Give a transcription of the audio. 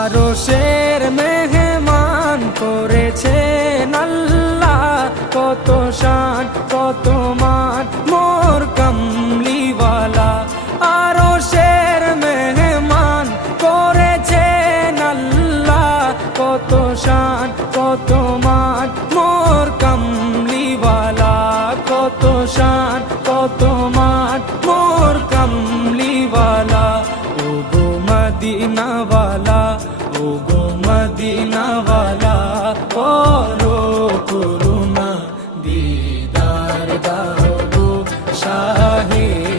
আরশের মেহমান করেছেন আল্লাহ, কত শান কত মান মোর কামলিওয়ালা। আরশের মেহমান করেছেন আল্লাহ, কত শান কত মান মোর কামলিওয়ালা, কত শান কত মান মোর কামলিওয়ালা। ও গো মদিনাওয়ালা, ও গো মদিনাওয়ালা, করো করুণা দিদার দাও গো শাহে